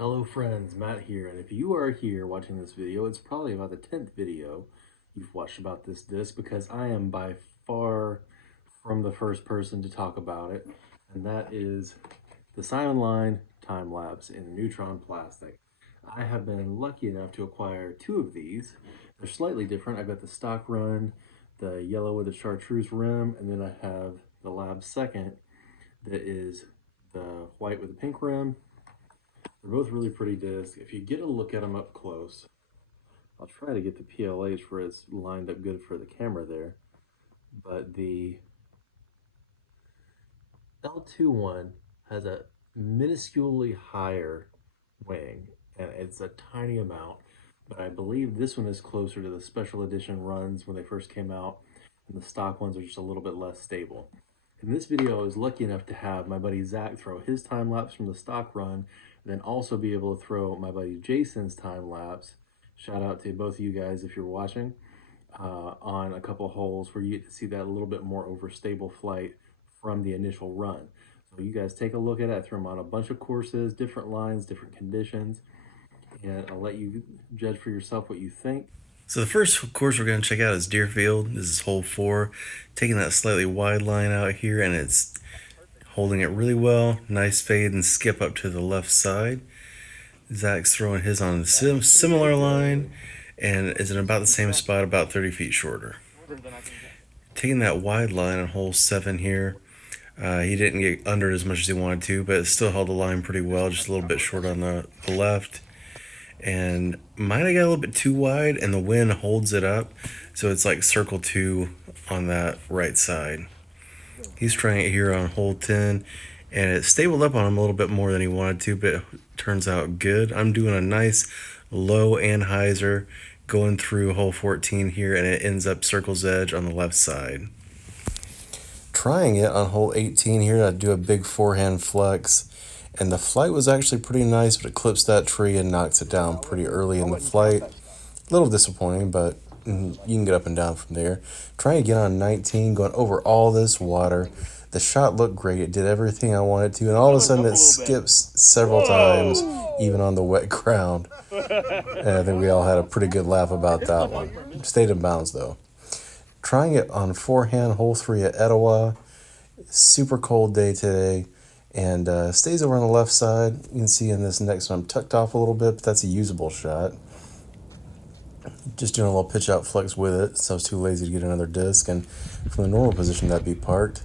Hello friends, Matt here, and if you are here watching this video, it's probably about the 10th video you've watched about this disc because I am by far from the first person to talk about it, and that is the Silent Line Time Lapse in neutron plastic. I have been lucky enough to acquire two of these. They're slightly different. I've got the stock run, the yellow with the chartreuse rim, and then I have the Lab second that is the white with the pink rim. They're both really pretty discs. If you get a look at them up close, I'll try to get the PLH where it's lined up good for the camera there. But the L2 one has a minusculely higher wing, and it's a tiny amount. But I believe this one is closer to the special edition runs when they first came out, and the stock ones are just a little bit less stable. In this video, I was lucky enough to have my buddy Zach throw his time lapse from the stock run, and then also be able to throw my buddy Jason's time lapse. Shout out to both of you guys if you're watching, on a couple holes where you get to see that a little bit more overstable flight from the initial run. So you guys take a look at it. I threw them on a bunch of courses, different lines, different conditions, and I'll let you judge for yourself what you think. So the first course we're going to check out is Deerfield. This is hole 4, taking that slightly wide line out here, and it's holding it really well. Nice fade and skip up to the left side. Zach's throwing his on a similar line, and is in about the same spot, about 30 feet shorter. Taking that wide line on hole 7 here. He didn't get under it as much as he wanted to, but it still held the line pretty well, just a little bit short on the left. And might have got a little bit too wide, and the wind holds it up, so it's like circle 2 on that right side. He's trying it here on hole 10, and it stabled up on him a little bit more than he wanted to, but it turns out good. I'm doing a nice low anhyzer going through hole 14 here, and it ends up circle's edge on the left side. Trying it on hole 18 here, I do a big forehand flex, and the flight was actually pretty nice, but it clips that tree and knocks it down pretty early in the flight. A little disappointing, but you can get up and down from there. Trying again on 19, going over all this water. The shot looked great. It did everything I wanted to, and all of a sudden it skips several times, even on the wet ground. And I think we all had a pretty good laugh about that one. Stayed in bounds, though. Trying it on forehand, hole 3 at Etowah. Super cold day today, and stays over on the left side. You can see in this next one I'm tucked off a little bit, but that's a usable shot. Just doing a little pitch out flex with it, so I was too lazy to get another disc, and from the normal position that'd be parked.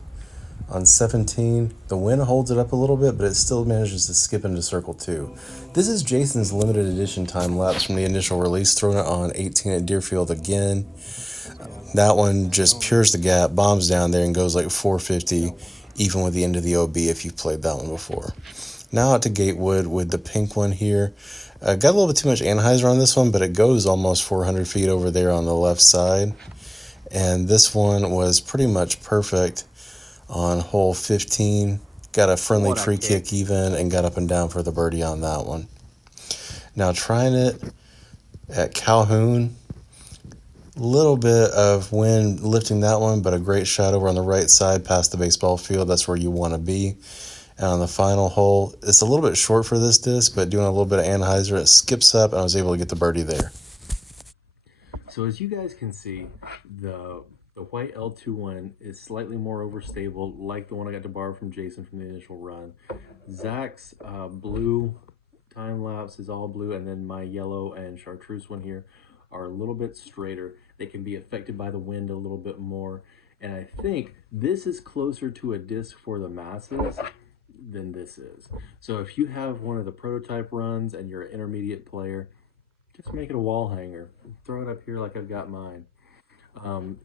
On 17, the wind holds it up a little bit, but it still manages to skip into circle 2. This is Jason's limited edition time lapse from the initial release, throwing it on 18 at Deerfield again. That one just pures the gap, bombs down there, and goes like 450, even with the end of the OB if you've played that one before. Now out to Gatewood with the pink one here. Got a little bit too much anhyzer on this one, but it goes almost 400 feet over there on the left side. And this one was pretty much perfect on hole 15. Got a friendly tree kick even, and got up and down for the birdie on that one. Now trying it at Calhoun. Little bit of wind lifting that one, but a great shot over on the right side past the baseball field. That's where you want to be. And on the final hole, it's a little bit short for this disc, but doing a little bit of anhyzer, it skips up, and I was able to get the birdie there. So as you guys can see, the white L2 one is slightly more overstable, like the one I got to borrow from Jason from the initial run. Zach's blue time lapse is all blue, and then my yellow and chartreuse one here are a little bit straighter. They can be affected by the wind a little bit more, and I think this is closer to a disc for the masses than this is. So if you have one of the prototype runs and you're an intermediate player, just make it a wall hanger. Throw it up here like I've got mine.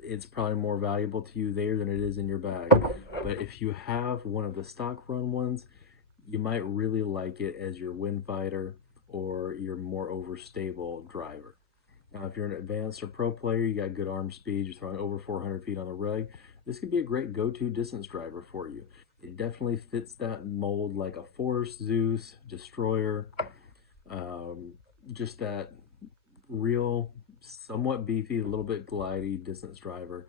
It's probably more valuable to you there than it is in your bag. But if you have one of the stock run ones, you might really like it as your wind fighter or your more overstable driver. Now, if you're an advanced or pro player, you got good arm speed, you're throwing over 400 feet on the reg, this could be a great go-to distance driver for you. It definitely fits that mold like a Force, Zeus, Destroyer, just that real, somewhat beefy, a little bit glidey distance driver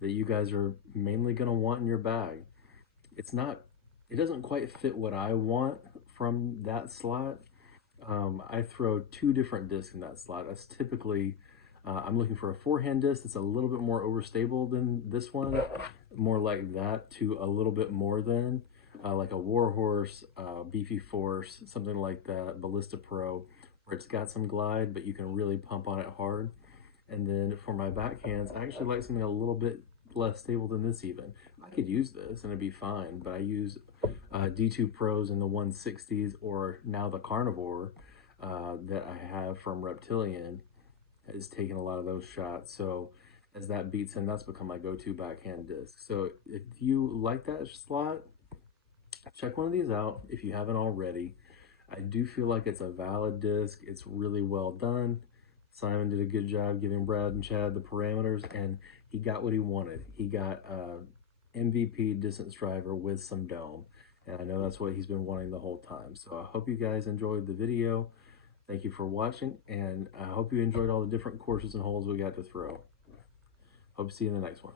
that you guys are mainly going to want in your bag. It doesn't quite fit what I want from that slot, I throw 2 different discs in that slot. That's typically, I'm looking for a forehand disc that's a little bit more overstable than this one, more like that to a little bit more than, like a Warhorse, Beefy Force, something like that, Ballista Pro, where it's got some glide, but you can really pump on it hard. And then for my backhands, I actually like something a little bit less stable than this even. I could use this and it'd be fine, but I use D2 Pros in the 160s, or now the Carnivore that I have from Reptilian has taken a lot of those shots. So as that beats in, that's become my go-to backhand disc. So if you like that slot, check one of these out if you haven't already. I do feel like it's a valid disc. It's really well done. Simon did a good job giving Brad and Chad the parameters, and he got what he wanted. He got MVP distance driver with some dome, and I know that's what he's been wanting the whole time. So I hope you guys enjoyed the video. Thank you for watching, and I hope you enjoyed all the different courses and holes we got to throw. Hope to see you in the next one.